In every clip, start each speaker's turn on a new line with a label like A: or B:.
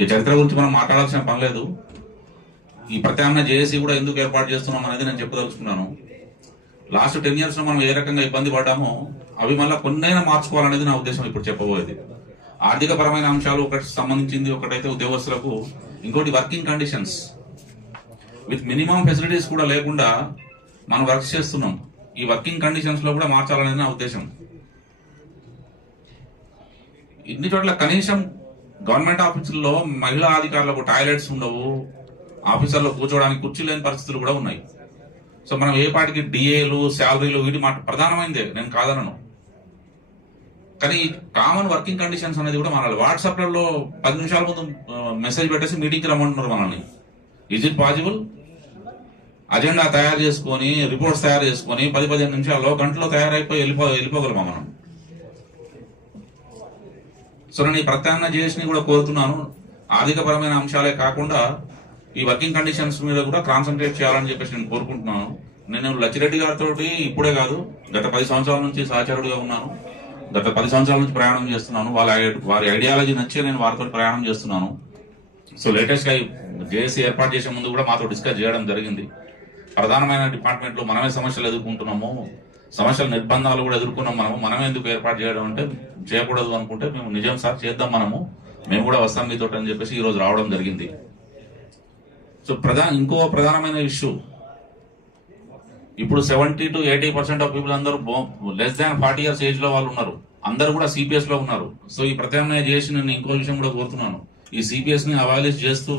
A: ఈ చరిత్ర గురించి మనం మాట్లాడాల్సిన పని లేదు. ఈ ప్రత్యామ్నాయ జేఏసీ కూడా ఎందుకు ఏర్పాటు చేస్తున్నాం అనేది నేను చెప్పదలుచుకున్నాను. లాస్ట్ టెన్ ఇయర్స్లో మనం ఏ రకంగా ఇబ్బంది పడ్డామో అవి మళ్ళీ కొన్నైనా మార్చుకోవాలనేది నా ఉద్దేశం ఇప్పుడు చెప్పబోయేది. ఆర్థిక పరమైన అంశాలు ఒకటి సంబంధించింది ఒకటైతే ఉద్యోగస్తులకు ఇంకోటి working conditions. With minimum facilities కూడా లేకుండా మనం వర్క్ చేస్తున్నాం. ఈ వర్కింగ్ కండిషన్స్లో కూడా మార్చాలనేది నా ఉద్దేశం. ఇన్ని చోట్ల కనీసం గవర్నమెంట్ ఆఫీసుల్లో మహిళా అధికారులకు టాయిలెట్స్ ఉండవు ఆఫీసర్లో కూర్చోవడానికి కుర్చీ లేని పరిస్థితులు కూడా ఉన్నాయి. సో మనం ఏ పాటికి డిఏలు శాలరీలు వీటి మాట ప్రధానమైందే నేను కాదనను. కానీ కామన్ వర్కింగ్ కండిషన్స్ అనేది కూడా మారాలి. వాట్సాప్లలో పది నిమిషాల ముందు మెసేజ్ పెట్టేసి మీటింగ్కి రమ్మంటున్నారు మనల్ని. ఈజ్ ఇట్ పాసిబుల్ అజెండా తయారు చేసుకొని రిపోర్ట్స్ తయారు చేసుకొని పది పదిహేను నిమిషాల్లో గంటలో తయారైపోయి వెళ్ళిపో వెళ్ళిపోగలమా మనం? సో నేను ఈ ప్రత్యామ్నాయ కూడా కోరుతున్నాను. ఆర్థికపరమైన అంశాలే కాకుండా ఈ వర్కింగ్ కండిషన్స్ మీద కూడా కాన్సన్ట్రేట్ చేయాలని చెప్పేసి నేను కోరుకుంటున్నాను. నేను లచ్చిరెడ్డి గారితో ఇప్పుడే కాదు గత పది సంవత్సరాల నుంచి సహచరుడుగా ఉన్నాను. గత పది సంవత్సరాల నుంచి ప్రయాణం చేస్తున్నాను. వాళ్ళ వారి ఐడియాలజీ నచ్చే నేను వారితో ప్రయాణం చేస్తున్నాను. సో లేటెస్ట్గా జేఏసీ ఏర్పాటు చేసే ముందు కూడా మాతో డిస్కస్ చేయడం జరిగింది. ప్రధానమైన డిపార్ట్మెంట్లో మనమే సమస్యలు ఎదుర్కొంటున్నాము. సమస్యల నిర్బంధాలు కూడా ఎదుర్కొన్నాం మనము. మనం ఎందుకు ఏర్పాటు చేయడం అంటే చేయకూడదు అనుకుంటే మేము నిజం సార్ చేద్దాం మనము. మేము కూడా వస్తాం మీతో అని చెప్పేసి ఈరోజు రావడం జరిగింది. సో ప్రధాన ఇంకో ప్రధానమైన ఇష్యూ. ఇప్పుడు seventy to eighty percent of people అందరూ లెస్ దాన్ ఫార్టీ ఇయర్స్ ఏజ్లో వాళ్ళు ఉన్నారు. అందరు కూడా సిపిఎస్లో ఉన్నారు. సో ఈ ప్రత్యామ్నాయ చేసి నేను ఇంకో విషయం కూడా కోరుతున్నాను. ఈ సిపిఎస్ని అవాలిష్ చేస్తూ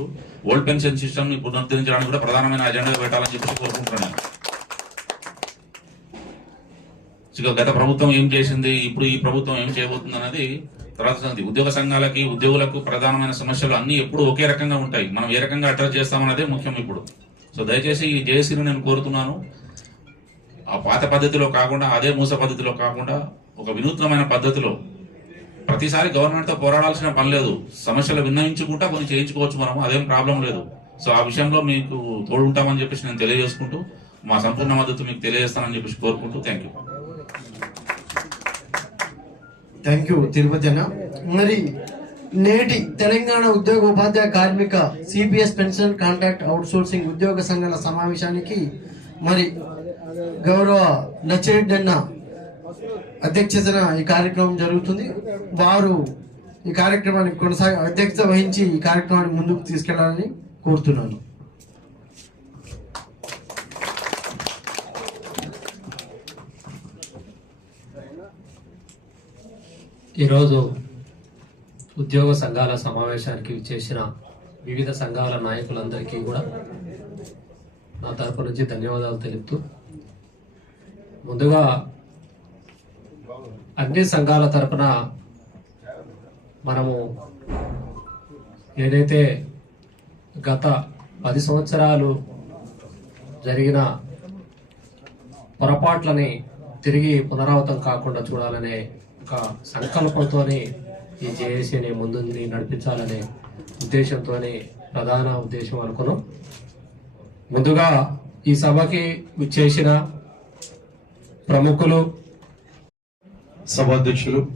A: ఓల్డ్ పెన్షన్ సిస్టమ్ని పునరుద్ధరించడానికి కూడా ప్రధానమైన అజెండా పెట్టాలని చెప్పి కోరుకుంటున్నాను ఇక గత ప్రభుత్వం ఏం చేసింది? ఇప్పుడు ఈ ప్రభుత్వం ఏం చేయబోతుంది అనేది తర్వాత సంగతి. ఉద్యోగ సంఘాలకి ఉద్యోగులకు ప్రధానమైన సమస్యలు అన్ని ఎప్పుడు ఒకే రకంగా ఉంటాయి. మనం ఏ రకంగా అడ్రస్ చేస్తామన్నదే ముఖ్యం ఇప్పుడు. సో దయచేసి ఈ జేఏసీని నేను కోరుతున్నాను. ఆ పాత పద్ధతిలో కాకుండా అదే మూస పద్ధతిలో కాకుండా ఒక వినూత్నమైన పద్ధతిలో ప్రతిసారి గవర్నమెంట్తో పోరాడాల్సిన పని లేదు. సమస్యలు విన్నవించుకుంటా కొన్ని చేయించుకోవచ్చు మనం అదేం ప్రాబ్లం లేదు. సో ఆ విషయంలో మీకు తోడుంటామని చెప్పేసి నేను తెలియజేసుకుంటూ మా సంపూర్ణ మద్దతు మీకు తెలియజేస్తానని చెప్పేసి కోరుకుంటూ thank you
B: thank you Tirupati అన్న మరి నేటి తెలంగాణ ఉద్యోగ ఉపాధ్యాయ కార్మిక సిపిఎస్ పెన్షన్ కాంట్రాక్ట్ అవుట్సోర్సింగ్ ఉద్యోగ సంఘాల సమావేశానికి మరి గౌరవ లచ్చిరెడ్డి అన్న అధ్యక్షతన ఈ కార్యక్రమం జరుగుతుంది. వారు ఈ కార్యక్రమానికి కొనసాగ అధ్యక్షత వహించి ఈ కార్యక్రమాన్ని ముందుకు తీసుకెళ్ళాలని కోరుతున్నాను.
C: ఈరోజు ఉద్యోగ సంఘాల సమావేశానికి చేసిన వివిధ సంఘాల నాయకులందరికీ కూడా నా తరపు నుంచి ధన్యవాదాలు తెలుపుతూ ముందుగా అన్ని సంఘాల తరపున మనము ఏదైతే గత పది సంవత్సరాలు జరిగిన పొరపాట్లని తిరిగి పునరావృతం కాకుండా చూడాలనే ఒక సంకల్పంతోనే ఈ జేఏసీని ముందు నడిపించాలనే ఉద్దేశంతోనే ప్రధాన ఉద్దేశం అనుకున్నాం. ముందుగా ఈ సభకి చేసిన ప్రముఖులు
D: సభాధ్యక్షులు